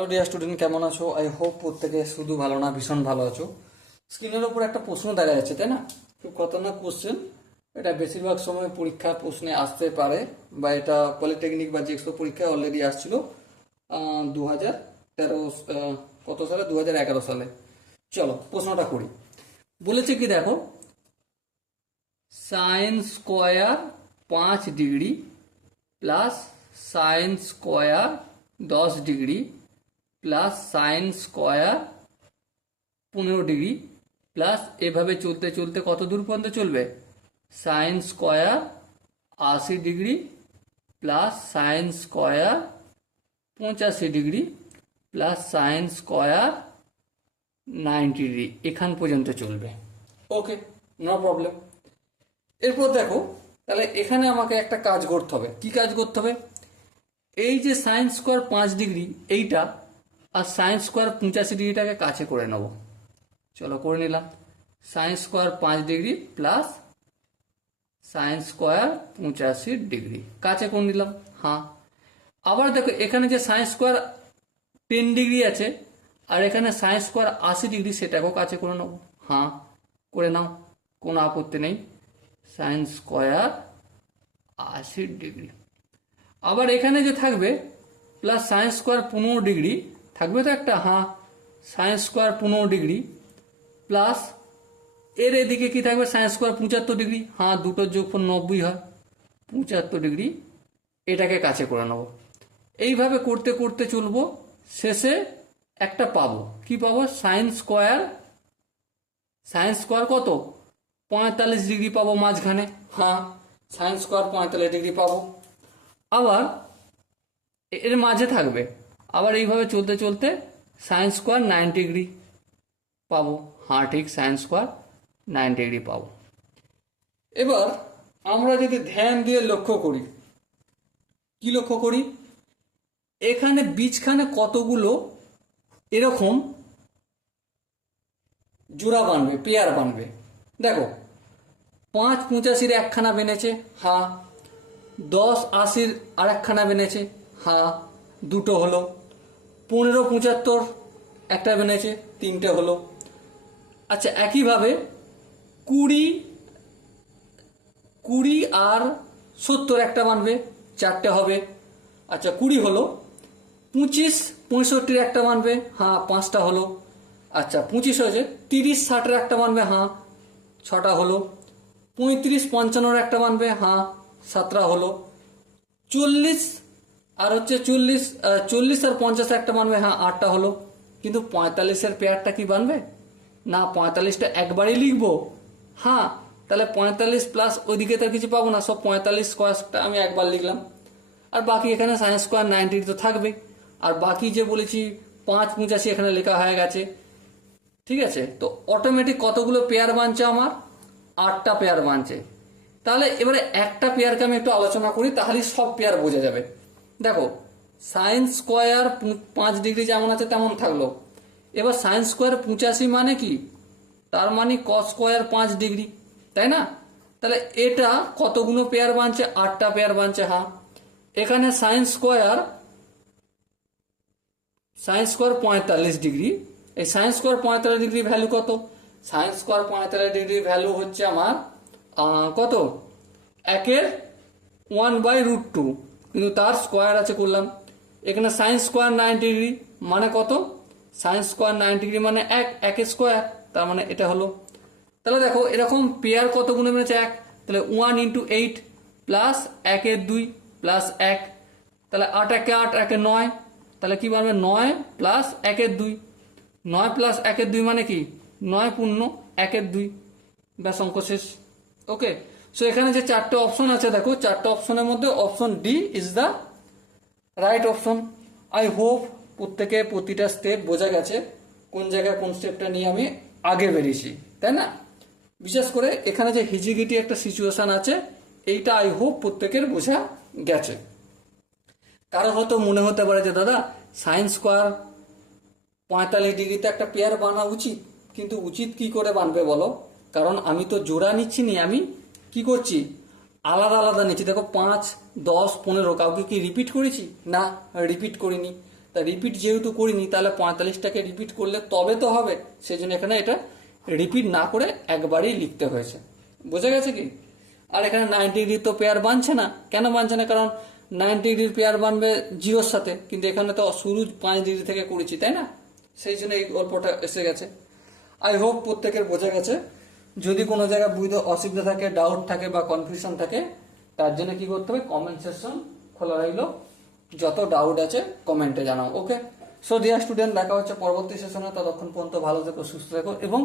Hello dear student, কেমন আছো? I hope প্রত্যেকে শুধু ভালো না, ভীষণ ভালো আছো। স্ক্রিনের ওপর একটা প্রশ্ন দেখা যাচ্ছে, তাই না? তো কত না কোশ্চেন, এটা বেশিরভাগ সময় পরীক্ষা প্রশ্নে আসতে পারে, বা এটা পলিটেকনিক বা জেক্সো পরীক্ষায় অলরেডি আসছিল 2013 কত সালে, 2011 সালে। চলো প্রশ্নটা করি। বলেছে কি দেখো, sine square 5 degree plus sine square 10 degree plus sine square 15 degree plus এভাবে চলতে চলতে কত দূর পর্যন্ত চলবে? Sine square 80 degree plus sine square 85 degree plus sine square 90 degree, এখান পর্যন্ত চলবে। ওকে, নো প্রবলেম। এরপর দেখো, তাহলে এখানে আমাকে একটা কাজ করতে হবে। কি কাজ করতে হবে? এই যে সাইন স্কোয়ার 5 ডিগ্রি এইটা আর সাইন স্কোয়ার 85 ডিগ্রিটাকে কাছে করে নেব। চলো করে নিলাম। Sine square 5 degree plus sine square 85 degree কাছে করে নিলাম। হ্যাঁ, আবার দেখো এখানে যে সাইন স্কোয়ার 10 ডিগ্রি আছে আর এখানে সাইন স্কোয়ার 80 ডিগ্রি, সেটাকেও কাছে করে নেব। হ্যাঁ, করে নাও, কোনো আপত্তি নেই। Sine square 80 degree. আবার এখানে যে থাকবে প্লাস সাইন স্কোয়ার 15 ডিগ্রি থাকবে তো একটা। হ্যাঁ, সাইন স্কোয়ার 15 ডিগ্রি প্লাস এর এদিকে কি থাকবে? Sine square 75 degree. হ্যাঁ, দুটোর যোগফল 90 হয়, 75 ডিগ্রি। এটাকে কাছে করে নেব। এইভাবে করতে করতে চলবো, শেষে একটা পাবো। কি পাবো? সাইন স্কোয়ার কত? 45 ডিগ্রি পাবো মাঝখানে। হ্যাঁ, সাইন স্কোয়ার 45 ডিগ্রি পাবো। আবার এর মাঝে থাকবে, আবার এইভাবে চলতে চলতে সাইন স্কোয়ার 90 ডিগ্রি পাবো। হ্যাঁ ঠিক, সাইন স্কোয়ার 90 ডিগ্রি পাবো। এবার আমরা যদি ধ্যান দিয়ে লক্ষ্য করি, কি লক্ষ্য করি? এখানে বীজখানে কতগুলো এরকম জোড়া বানবে, পেয়ার বানবে। দেখো, 5 85 একখানা বেনেছে। হ্যাঁ, 10 80 আর একখানা বেনেছে। হ্যাঁ, দুটো হলো। 15 75 একটা বেনেছে, তিনটে হলো। আচ্ছা, একইভাবে 20 আর 70 একটা বানবে, চারটে হবে। আচ্ছা, 20 হলো। 25 65 একটা বানবে। হ্যাঁ, পাঁচটা হলো। আচ্ছা, 25 হয়েছে। 30 60 একটা বানবে। হ্যাঁ, ছটা হলো। 35 55 একটা বানবে। হ্যাঁ, 7টা হলো। 40 আর 40 আর 50 একটা বানবে। হ্যাঁ, 8টা হলো। কিন্তু 45-এর পেয়ারটা কি বানবে না? 45টা একবারই লিখবো। হ্যাঁ, তাহলে 45 প্লাস ওইদিকে তার কিছু পাবো না, সব 45 স্কোয়ারটা আমি একবার লিখলাম। আর বাকি এখানে সাইন স্কোয়ার 90 তো থাকবে। আর বাকি যে বলেছি 5 85 এখানে লেখা হয়ে গেছে। ঠিক আছে, তো অটোমেটিক কতগুলো পেয়ার বানছে আমার? 8টা পেয়ার বানছে। তাহলে এবারে একটা পেয়ারকে আমি একটু আলোচনা করি, তাহলে সব পেয়ার বোঝা যাবে। দেখো, সাইন স্কোয়ার 5 ডিগ্রি যেমন আছে তেমন থাকলো। এবার সাইন স্কোয়ার 85 মানে কি? তার মানে কস স্কোয়ার 5 ডিগ্রি, তাই না? তাহলে এটা কতগুলো পেয়ার বানছে? 8টা পেয়ার বানছে। হ্যাঁ, এখানে সাইন স্কোয়ার 45 ডিগ্রি। এই সাইন স্কোয়ার 45 ডিগ্রি ভ্যালু কত? সাইন স্কোয়ার 45 ডিগ্রি ভ্যালু হচ্ছে আমার কত? 1/√2, কিন্তু তার স্কোয়ার আছে করলাম। এখানে সাইন স্কোয়ার 90 ডিগ্রি মানে কত? সাইন স্কোয়ার 90 ডিগ্রি মানে 1 স্কোয়ার, তার মানে এটা হলো। তাহলে দেখো এরকম পেয়ার কতগুলো বেড়েছে? 1। তাহলে 1 × 8 প্লাস 1/2 প্লাস 1, তাহলে 8 × 8 = 9। তাহলে কি বাড়বে? 9 প্লাস 1/2। 9 প্লাস 1/2 মানে কি? 9 পূর্ণ 1/2। ব্যাস, অঙ্ক শেষ। ওকে, সো এখানে যে চারটে অপশন আছে, দেখো চারটে অপশনের মধ্যে option D is the right option. I hope প্রত্যেকে প্রতিটা স্টেপ বোঝা গেছে, কোন জায়গায় কোন স্টেপটা নিয়ে আমি আগে বেরিয়েছি, তাই না? বিশেষ করে এখানে যে হিজিগিটি একটা সিচুয়েশন আছে, এইটা আই হোপ প্রত্যেকের বোঝা গেছে। কারো হয়তো মনে হতে পারে যে দাদা, সাইন স্কোয়ার 45 ডিগ্রিতে একটা পেয়ার বানা উচিত, কিন্তু উচিত কি করে বানবে বলো? কারণ আমি তো জোড়া নিচ্ছি নি, আমি কি করছি? আলাদা আলাদা নিচ্ছি। দেখো 5 10 15 কাউকে কি রিপিট করেছি? না, রিপিট করিনি। তা রিপিট যেহেতু করিনি তাহলে 45টাকে রিপিট করলে তবে তো হবে, সেই জন্য এখানে এটা রিপিট না করে একবারই লিখতে হয়েছে। বোঝা গেছে কি? আর এখানে 90 ডিগ্রি তো পেয়ার বানছে না। কেন বানছে না? কারণ 90 ডিগ্রির পেয়ার বানবে জিরোর সাথে, কিন্তু এখানে তো শুরু 5 ডিগ্রি থেকে করেছি, তাই না? সেই জন্য এই গল্পটা এসে গেছে। আই হোপ প্রত্যেকের বোঝা গেছে। যদি কোনো জায়গায় বুঝতে অসুবিধা থাকে, ডাউট থাকে বা কনফিউশন থাকে, তার জন্য কি করতে হবে, কমেন্ট সেকশন খোলা রইলো, যত ডাউট আছে কমেন্টে জানাও। ওকে, সো ডিয়ার স্টুডেন্ট, দেখা হচ্ছে পরবর্তী সেশনে। ততক্ষণ পর্যন্ত ভালো থেকো, সুস্থ থেকো এবং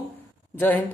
জয় হিন্দ।